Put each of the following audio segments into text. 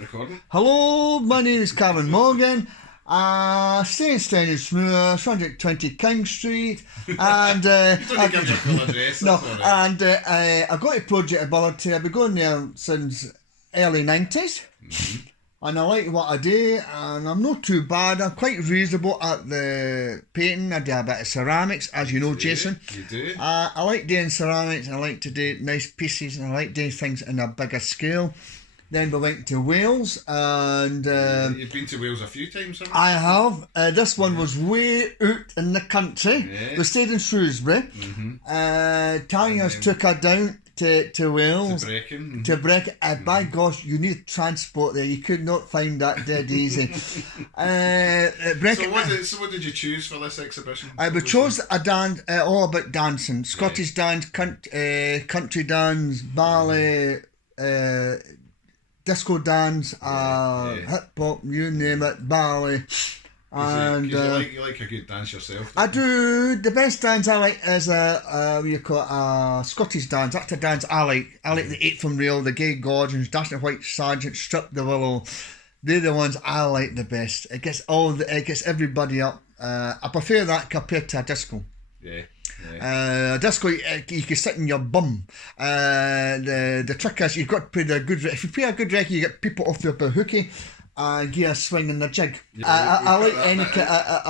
Recording. Hello, my name is Cameron Morgan. Staying in Smoor, 120 King Street, and You don't give your full address. no, That's all right. and I got a project ability. I've been going there since early 90s, and I like what I do, and I'm not too bad. I'm quite reasonable at the painting. I do a bit of ceramics, as you know, Jason. You do. I like doing ceramics. I like to do nice pieces, and I like doing things in a bigger scale. Then we went to Wales, and You've been to Wales a few times, haven't you? I have. This one was way out in the country. Yeah. We stayed in Shrewsbury. Tanya's took her down to Wales. To Brecon. To Brecon. By gosh, you need transport there. You could not find that dead easy. Brecon. So what did you choose for this exhibition? We chose a dance, all about dancing. Scottish dance, country dance, ballet, disco dance, hip hop, you name it, ballet. And you like a good dance yourself. I do. The best dance I like is what you call it, a Scottish dance. That's the dance I like. I like the 8 from Rail, the Gay Gorgeons, Dashing White Sergeant, Strip the Willow. They're the ones I like the best. It gets everybody up. I prefer that compared to a disco. Yeah. A disco, you can sit in your bum. The trick is you've got to play the good. If you play a good record, you get people off the hooky and give a swing in the jig. I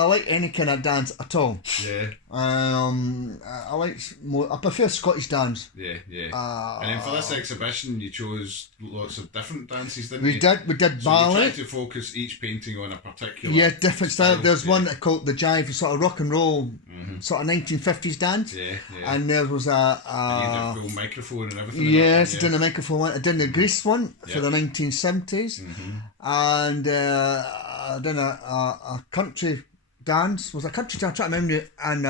like any kind of dance at all. Yeah. I prefer Scottish dance. Yeah. And then for this exhibition, you chose lots of different dances, didn't We you? did So ballet. you tried to focus each painting on a particular. Yeah, different style. There's yeah. one that called the jive, sort of rock and roll, sort of 1950s dance. Yeah. And there was You had a full microphone and everything. yes, I I did the microphone one. I did the Grease one for the 1970s, and I did a country dance. Was a country dance? I'm trying to remember it. And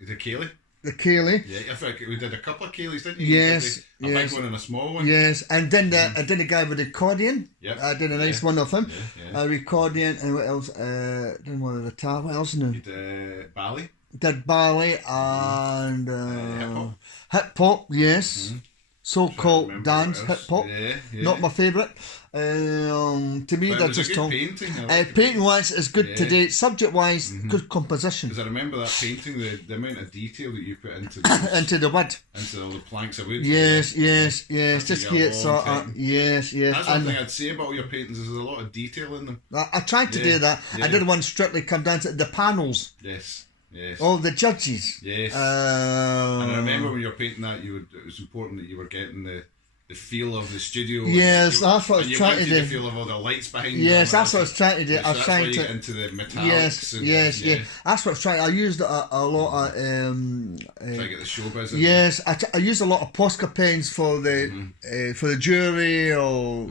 The Ceilidh. the Ceilidh. Yeah, I think we did a couple of Ceilidhs, didn't you? Yes, You did a yes. big one and a small one. Yes, and then I did a guy with the accordion. Yep. I did a nice one of him. Yeah. A accordion, and what else? Did one of the tar. What else? No? You did ballet. Did ballet and Hip-hop. hip hop. Yes, so-called Remember dance what hip else? hop. Yeah. Not my favourite. To me, But it they're was a just good all. painting. I liked the Painting wise is good Yeah. today. Subject wise, good composition. Because I remember that painting, the amount of detail that you put into Into the wood. into all the planks of wood. Yes. That's Just taken a here, long sort time. of. Yes. That's one And thing I'd say about all your paintings is there's a lot of detail in them. I tried to do that. Yeah. I did one strictly come down to the panels. Yes. All the judges. Yes. And I remember when you were painting that, it was important that you were getting the feel of the studio. Yes, that's what I was trying to And do. you wanted the feel of all the lights behind you. Yes, and that's what I was trying to do. so I was that's trying why you to. get into the metallics. Yes. Yeah. That's what I was trying. I used a lot of. Try to get the showbiz. Yes, I used a lot of Posca pens for the jury or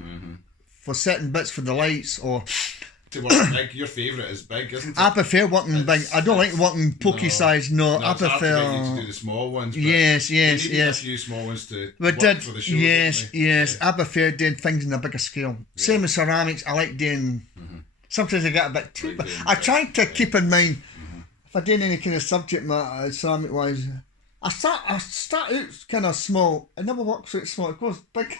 for certain bits for the lights or. To work big, your favourite is big, isn't it? I prefer working big. I don't like working pokey size. No, I it's hard to prefer. get you to do the small ones. But Yes. you needed a few small ones to We work did. for the show. Yes. didn't we? Yeah. I prefer doing things on a bigger scale. Same with ceramics. I like doing. Sometimes I get a bit too. Like doing I big, try to keep in mind if I do any kind of subject matter ceramic wise. I start out kind of small. It never works out small. It goes big.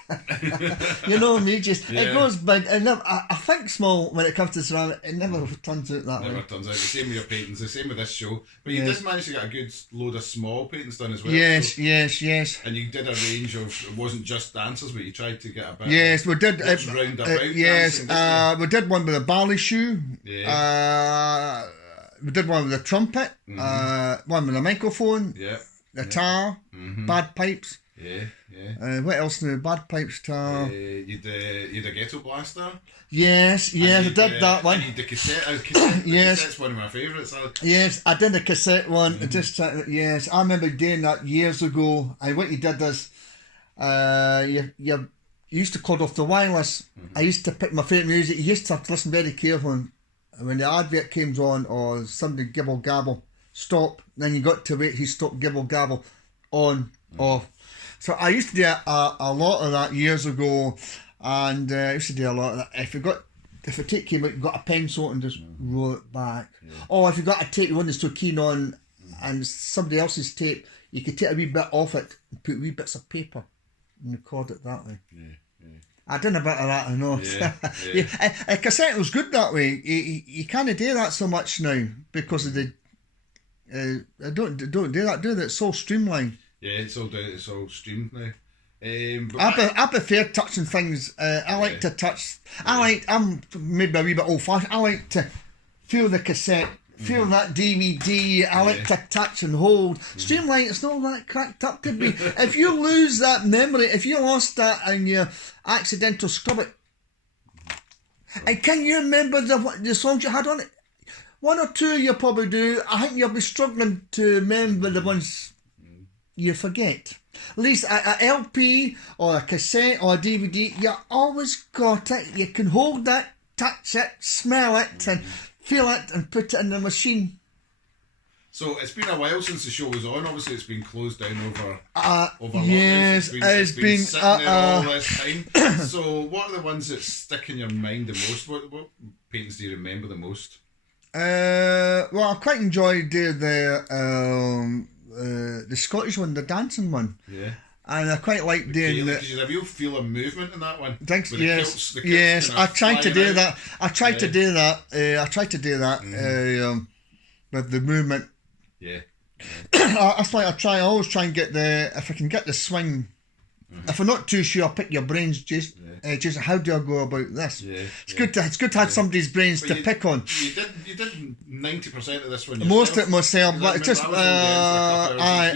You know me, just it goes big. I think small when it comes to ceramic. It never turns out that Never way. turns out. The same with your paintings, the same with this show. But you Yes. did manage to get a good load of small paintings done as well. Yes, so- yes. And you did a range of, it wasn't just dancers, but you tried to get a bit Yes, we did. What's round about Yes, dancing, didn't we did one with a ballet shoe. Yeah. We did one with a trumpet. One with a microphone. Yeah. The tar, bad pipes. Yeah. What else now? Bad pipes, tar. You'd a ghetto blaster. Yes, I did that one. And you'd the cassette. Yes. Cassette's one of my favourites. Yes, I did a cassette one. Yes, I remember doing that years ago. And what you did is, you used to cut off the wireless. I used to pick my favourite music. You used to have to listen very carefully. And when the advert came on or somebody gibble gabble, stop. Then you got to wait. He stopped gibble gabble, on, off. So I used to do a lot of that years ago, and I used to do a lot of that. If a tape came out, you got a pencil and just roll it back. Or if you got a tape you wasn't so keen on, and somebody else's tape, you could take a wee bit off it and put wee bits of paper and record it that way. I done a bit of that, I know. A cassette was good that way. You can't do that so much now because of the. I don't do that, do they? It's all streamlined. Yeah, it's all streamed now. I prefer touching things. I like to touch. I'm maybe a wee bit old fashioned. I like to feel the cassette, feel that DVD. I like to touch and hold. Streamline, it's not that cracked up to be. If you lose that memory, if you lost that and you accidental scrub it, and can you remember the songs you had on it? One or two you probably do. I think you'll be struggling to remember the ones you forget. At least a LP or a cassette or a DVD, you always got it. You can hold that, touch it, smell it, and feel it, and put it in the machine. So it's been a while since the show was on. Obviously, it's been closed down over yes, it's been sitting there all this time. So, what are the ones that stick in your mind the most? What paintings do you remember the most? Well, I quite enjoyed the Scottish one, the dancing one. Yeah. And I quite like doing that. Did you have a real feel of movement in that one? Thanks. With Yes. the kilts I tried to do that. I tried to do that. With the movement. Yeah. That's why I always try and get if I can get the swing. If I'm not too sure, I'll pick your brains, Jason. Jason, how do I go about this? It's good to have somebody's brains to pick on. You did 90% of this one yourself. Most of it myself, but it's just I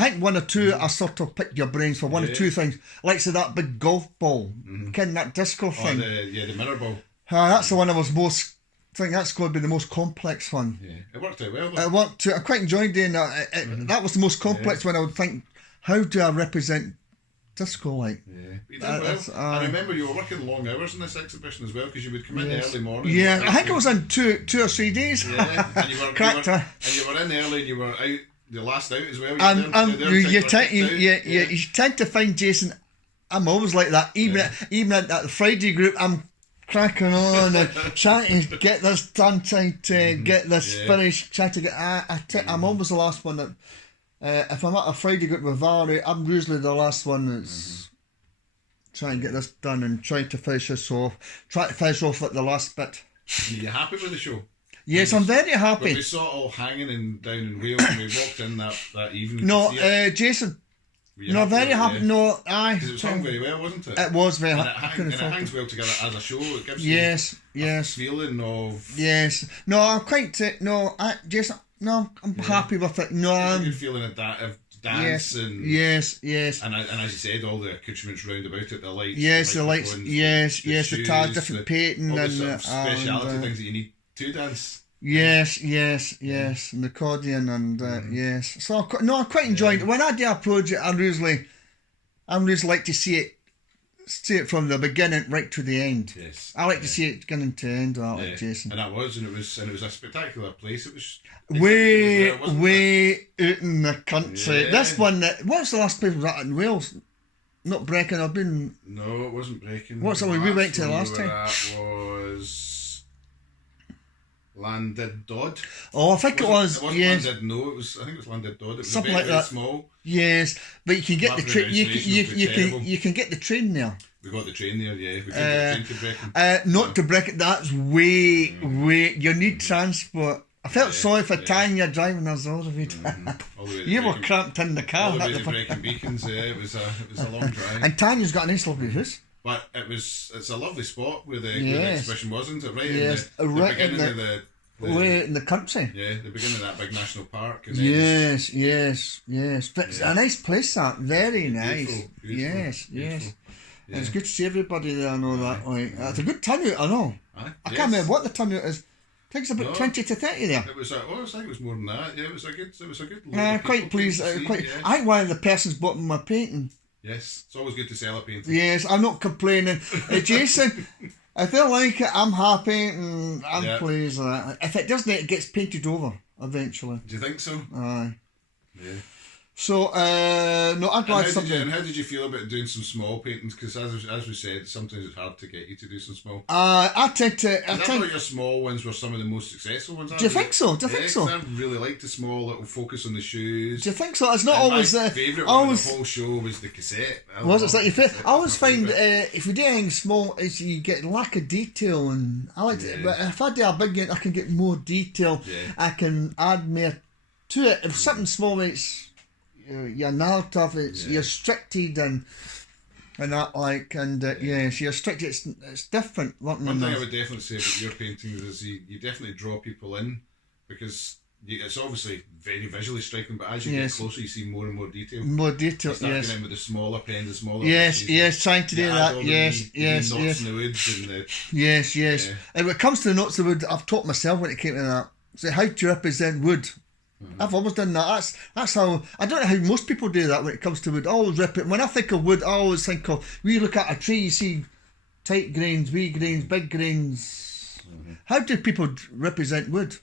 think one or two I sort of pick your brains for one or two things. Like say that big golf ball, that disco thing. The mirror ball. That's the one I was most. I think that's going to be the most complex one. Yeah, it worked out well. I quite enjoyed doing that. That was the most complex one. I would think, how do I represent disco like? Yeah, you did well. I remember you were working long hours in this exhibition as well because you would come in the early morning. Yeah, I think it was in two or 3 days. Yeah, and you were in early and you were out the last out as well. You tend to find, Jason, I'm always like that. Even at that Friday group, I'm cracking on and trying to get this done, trying to get this finished, trying to get. I'm always the last one that. If I'm at a Friday group with Valerie, I'm usually the last one that's trying to get this done and trying to finish this off. Try to finish off at the last bit. Are you happy with the show? Yes, I'm very happy. When we saw it all hanging down in Wales and we walked in that evening. No, Jason. No, very happy. Yeah. No, because it was hung very well, wasn't it? It was very happy. And it hangs well together as a show. It gives you a feeling of. Yes. No, I'm quite. Jason. No, I'm happy with it. No, I'm good feeling of dance and yes, and as you said, all the accoutrements round about it, the lights. Yes, the lights. Yes, the tag, different painting and speciality things that you need to dance. Yes, and the accordion and yes. So I quite enjoyed it. When I do a project, I usually like to see it from the beginning right to the end. Yes, I like to see it beginning to end. Like Jason, and it was a spectacular place. It was way out in the country. This one, what's the last place was that in Wales? Not Brecon. No, it wasn't Brecon. What's the one we went to last time? That was Landed Dodd. Oh, I think it was. It wasn't Landed. No, it was. I think it was Landed Dodd. It was something very, like that. Small. Yes, but you can get the train. You can get the train there. We got the train there, yeah. We can get the train to Brecon. Not to Brecon. That's way. You need transport. I felt sorry for Tanya driving us all the way. You were cramped in the car. All the way to Brecon Beacons. Yeah, it was a long drive. And Tanya's got a nice lovely house. But it's a lovely spot where the exhibition was, isn't it? Right in the beginning of the way in the country. Yeah, the beginning of that big national park. And yes. But it's a nice place, that. Very nice. Beautiful. Yes. Yeah. It's good to see everybody there. I know that. Like, it's a good turnout. I know. I can't remember what the turnout is. I think it's about 20 to 30 there. It was. I think it was more than that. Yeah, it was a good. Quite pleased. I think one of the persons bought my painting. Yes, it's always good to sell a painting. Yes, I'm not complaining. Jason, if they like it, I'm happy and I'm pleased with that. If it doesn't, it gets painted over eventually. Do you think so? Aye. Yeah. So, no, I'm glad something. And how did you feel about doing some small paintings? Because as we said, sometimes it's hard to get you to do some small. I tend to. I thought your small ones were some of the most successful ones. Do you think so? Do you think so? I really liked the small little focus on the shoes. Do you think so? It's not always my favourite one of the whole show was the cassette. Was it? Like your favourite? I always find if you do anything small, is you get lack of detail, and I like it. But if I do a big one, I can get more detail. Yeah. I can add more to it. If something small, it's you're narrative, it's you're restricted and that yes, you're restricted. It's different. One thing I would definitely say about your paintings is you definitely draw people in because it's obviously very visually striking, but as you get closer, you see more and more detail. More detail, yes. Getting in with the smaller pen, the smaller. Yes, trying to do that. Yes. In the woods and the, yes. Yeah. And when it comes to the knots of wood, I've taught myself when it came to that. So how to represent wood. I've always done that. That's how. I don't know how most people do that when it comes to wood. I always when I think of wood, I always think of. We look at a tree, you see tight grains, wee grains, big grains. How do people represent wood?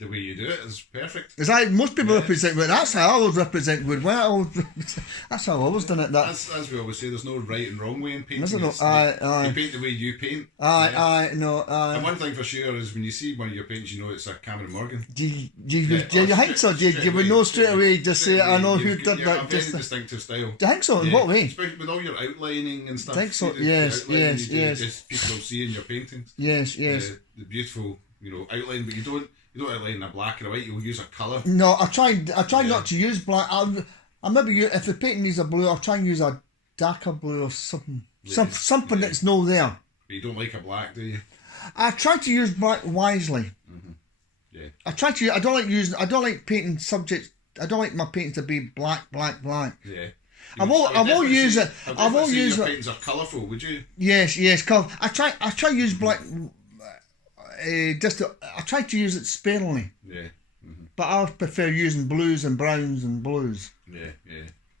The way you do it is perfect. Is that most people represent wood? That's how I always represent wood. That's how I always done it. As we always say, there's no right and wrong way in painting. You paint the way you paint. And one thing for sure is when you see one of your paintings, you know it's a Cameron Morgan. Do you think so? Do you would know straight away? Just say, I know who did that. A very distinctive style. Do you think so? In what way? Especially with all your outlining and stuff. I think so. Yes. Just people see in your paintings. Yes. The beautiful, outline, but you don't outline in a black and a white. You'll use a colour. No, I try not to use black. I maybe if the painting needs a blue, I'll try and use a darker blue or something. Something that's no there. But you don't like a black, do you? I try to use black wisely. Yeah. I don't like painting subjects. I don't like my paintings to be black. Yeah. I won't use it. I won't use it. Your paintings are colourful, would you? Yes. Colour. I try to use black. I try to use it sparingly. Yeah. But I prefer using blues and browns and blues. Yeah.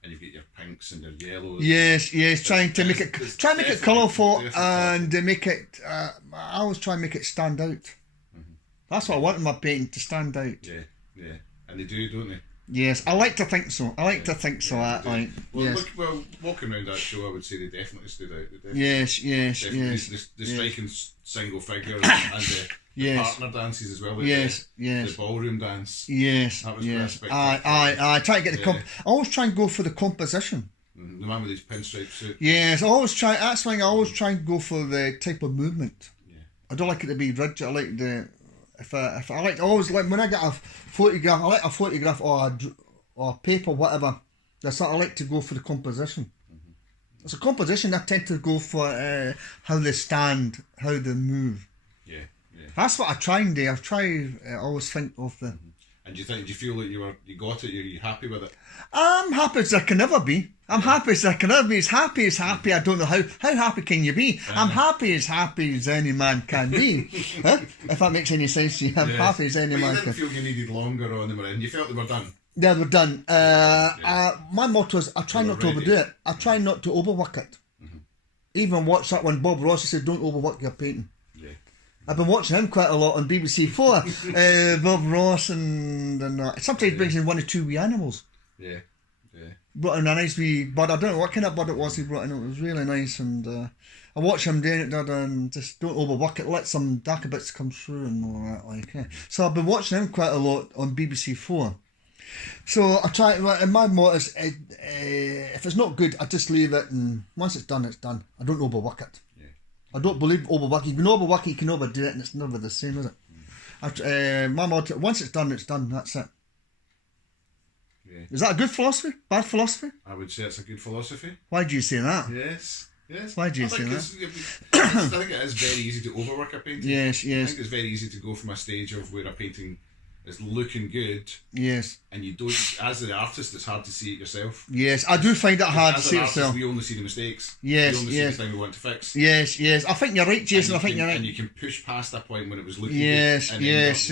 And you get your pinks and your yellows. Yes. Trying to make it colourful and make it. I always try and make it stand out. That's what I want in my painting, to stand out. Yeah. And they do, don't they? Yes, I like to think so. Well, walking around that show, I would say they definitely stood out. Yes. The striking single figure and the partner dances as well. The ballroom dance. Yes. That was I try to get I always try and go for the composition. The man with his pinstripe suit. Yes, I always try. That's why I always try and go for the type of movement. Yeah. I don't like it to be rigid. I like the. If I like, always like when I get a photograph, I like a photograph or a paper, whatever. That's what I like to go for the composition. It's a composition I tend to go for how they stand, how they move. Yeah. That's what I try and do. I always think of the. And do you feel like you got it? You're happy with it? I'm happy as I can ever be. Happy as I can ever be. As happy. I don't know how happy can you be. I'm happy as any man can be. If that makes any sense to you. I'm happy as any man can. You didn't feel you needed longer on them, and you felt they were done. Yeah, they were done. My motto is I try not to overdo it. I try not to overwork it. Even watch that one. Bob Ross said, "Don't overwork your painting." I've been watching him quite a lot on BBC 4, Bob Ross and sometimes he brings in 1 or 2 wee animals. Yeah. Brought in a nice wee bird. I don't know what kind of bird it was he brought in. It was really nice, and I watch him doing it, and just don't overwork it. Let some darker bits come through and all that. So I've been watching him quite a lot on BBC 4. So I try, and my motto is, if it's not good, I just leave it, and once it's done, it's done. I don't overwork it. I don't believe overworking. You can overwork it, you can overdo it, and it's never the same, is it? My motto, once it's done, that's it. Yeah. Is that a good philosophy? Bad philosophy? I would say it's a good philosophy. Why do you say that? Yes. Why do you say that? I think it is very easy to overwork a painting. Yes. I think it's very easy to go from a stage of where a painting is looking good. Yes. And you don't, as the artist, it's hard to see it yourself. Yes, I do find it hard to see it yourself. We only see the mistakes. Yes. We only see the thing we want to fix. Yes. I think you're right, Jason. I think you're right. And you can push past that point when it was looking good. Yes.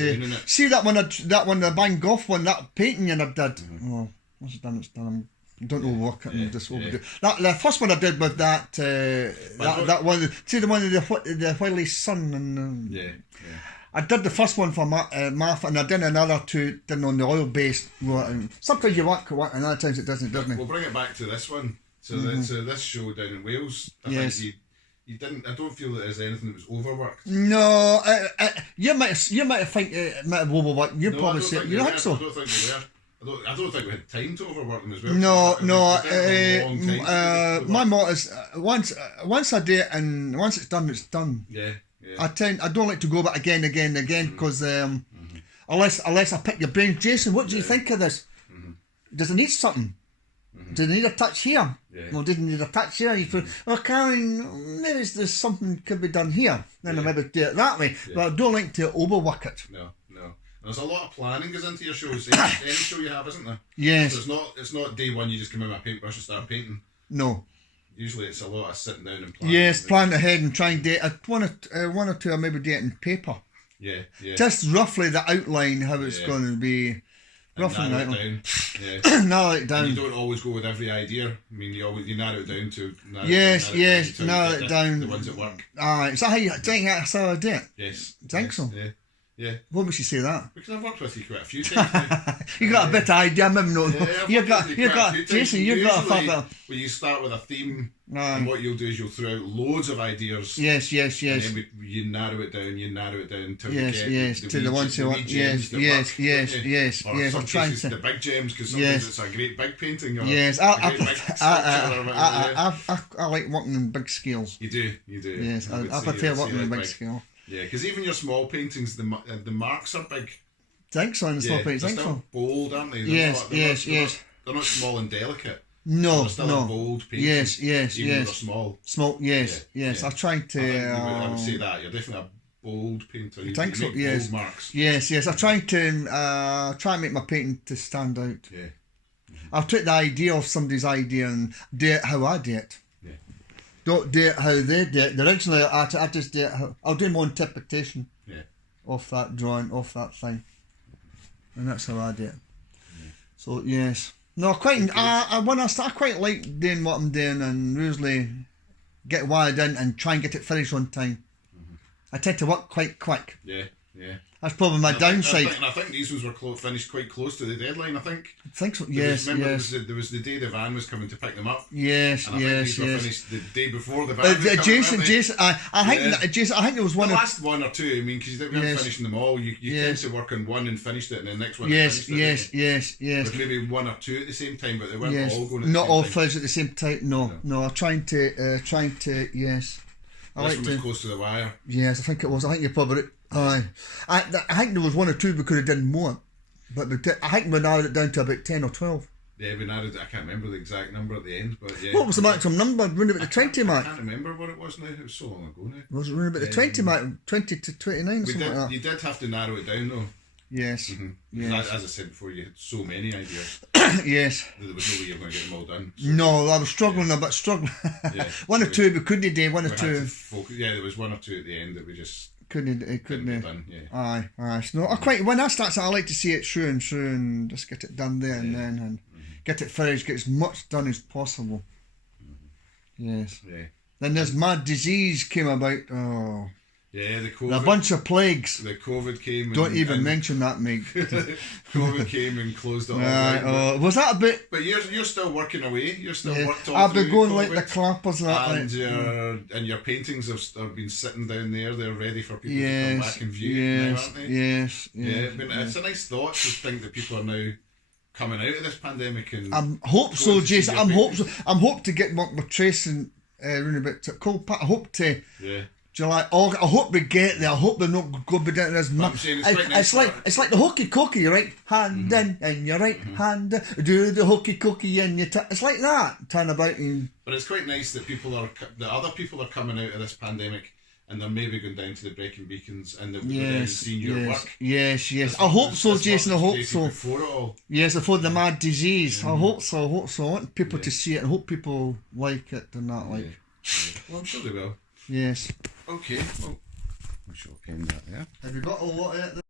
See that one, the Van Gogh one, that painting you did. Oh, once it's done, it's done. Don't overwork it and just overdo it. The first one I did with that one. See the one of the Whiley Sun and. I did the first one for math, and I did another two done on the oil-based. Sometimes you work, and other times it doesn't, doesn't it? We'll bring it back to this one. So, so this show down in Wales, I think you didn't. I don't feel that there's anything that was overworked. No, you might think it might have overworked. You probably say you think so. I don't think they were. I don't think we had time to overwork them as well. My motto is once I do it, and once it's done, it's done. Yeah. I don't like to go back again because unless I pick your brain, Jason, what do you think of this? Does it need something? Does it need a touch here? Well, does it need a touch here? You feel, Karen, maybe there's something could be done here. Then I maybe do it that way. But I don't like to overwork it. No. There's a lot of planning goes into your shows. Any show you have, isn't there? Yes. So it's not day one you just come in with a paintbrush and start painting. No. Usually it's a lot of sitting down and planning. Yes, plan ahead and try and do it. One or two I maybe do it in paper. Yeah. Just roughly the outline, how it's going to be. Roughly narrow it down. Yeah. Narrow it down. And you don't always go with every idea. I mean, you narrow it down to. Narrow it down. The ones that work. Alright, is that how you think that's how I do it? Yes. Think so? Yeah. What makes you say that? Because I've worked with you quite a few times now. You got a bit of idea, maybe not. You got Jason, you've got a fair bit. When you start with a theme, and what you'll do is you'll throw out loads of ideas. Yes. And then you narrow it down until you get to the ones who want. Yes. Or I'm trying to the big gems, because sometimes it's a great big painting. Or yes, I like working in big scales. You do. Yes, I prefer working on a big scale. Yeah, because even your small paintings, the marks are big. Think so, in the small paintings. They're still bold, aren't they? Yes. They're not small and delicate. No, they're still a bold painting. Yes. Even though they're small. Small, yes. I'm trying to. I would say that you're definitely a bold painter. I think so. Bold marks. Yes. I'm trying to try and make my painting to stand out. Yeah. I'll take the idea of somebody's idea and do it how I do it. Don't do it how they do it. Originally, I just do it I'll do my own interpretation of that drawing, of that thing. And that's how I do it. So, yes. No, when I start, I quite like doing what I'm doing and usually get wired in and try and get it finished on time. I tend to work quite quick. Yeah. That's probably my downside. I think these ones were finished quite close to the deadline, I think. I think so, yes. There was the day the van was coming to pick them up. Yes. These were finished the day before the van was Jason, I think there was one. The last one or two, I mean, because you weren't finishing them all. You tend to work on one and finished it, and then the next one. Yes. There's maybe one or two at the same time, but they weren't all going at the same time. Not all finished at the same time, no. I'm trying to, yes. This one was close to the wire. Yes, I think it was. I think you're probably right. Aye. I think there was one or two we could have done more. But I think we narrowed it down to about 10 or 12. Yeah, we narrowed it. I can't remember the exact number at the end, but yeah. What was the maximum number? Round about the 20 mark? I can't remember what it was now. It was so long ago now. Was it round about the 20 mark? 20 to 29 or something like that? You did have to narrow it down though. Yes. Yes. As I said before, you had so many ideas. Yes. There was no way you were going to get them all done. So no, I was struggling a bit. One or two we couldn't do. One or two. There was one or two at the end that we just couldn't get done. Yeah. Aye. So when I start, I like to see it through and just get it done there and then and get it finished, get as much done as possible. Yes. Yeah. Then this mad disease came about. Oh. Yeah, the COVID. A bunch of plagues. The COVID came. Don't even mention that, Meg. COVID came and closed it all down. Was that a bit? But you're still working away. You're still worked all I've been going COVID, like the clappers and that. And your paintings have been sitting down there. They're ready for people to come back and view now, aren't they? Yes. It's a nice thought to think that people are now coming out of this pandemic and. I hope so, Jason. I'm hope to get my tracing around about to cold pat. I hope to. Yeah. July, August. I hope we get there. I hope they're not going to be down as much. It's like the hokey cokey, your right hand in and your right hand in. Do the hokey cokey and it's like that. Turn about and. But it's quite nice that other people are coming out of this pandemic and they're maybe going down to the Brecon Beacons and they've seen your work. Yes. I hope so, Jason. I hope so. Before it all. Yes, before the mad disease. I hope so. I want people to see it. I hope people like it and not like. Yeah. Well, I'm sure they will. Yes. Okay, well, we shall end that there. Have you got a lot of it?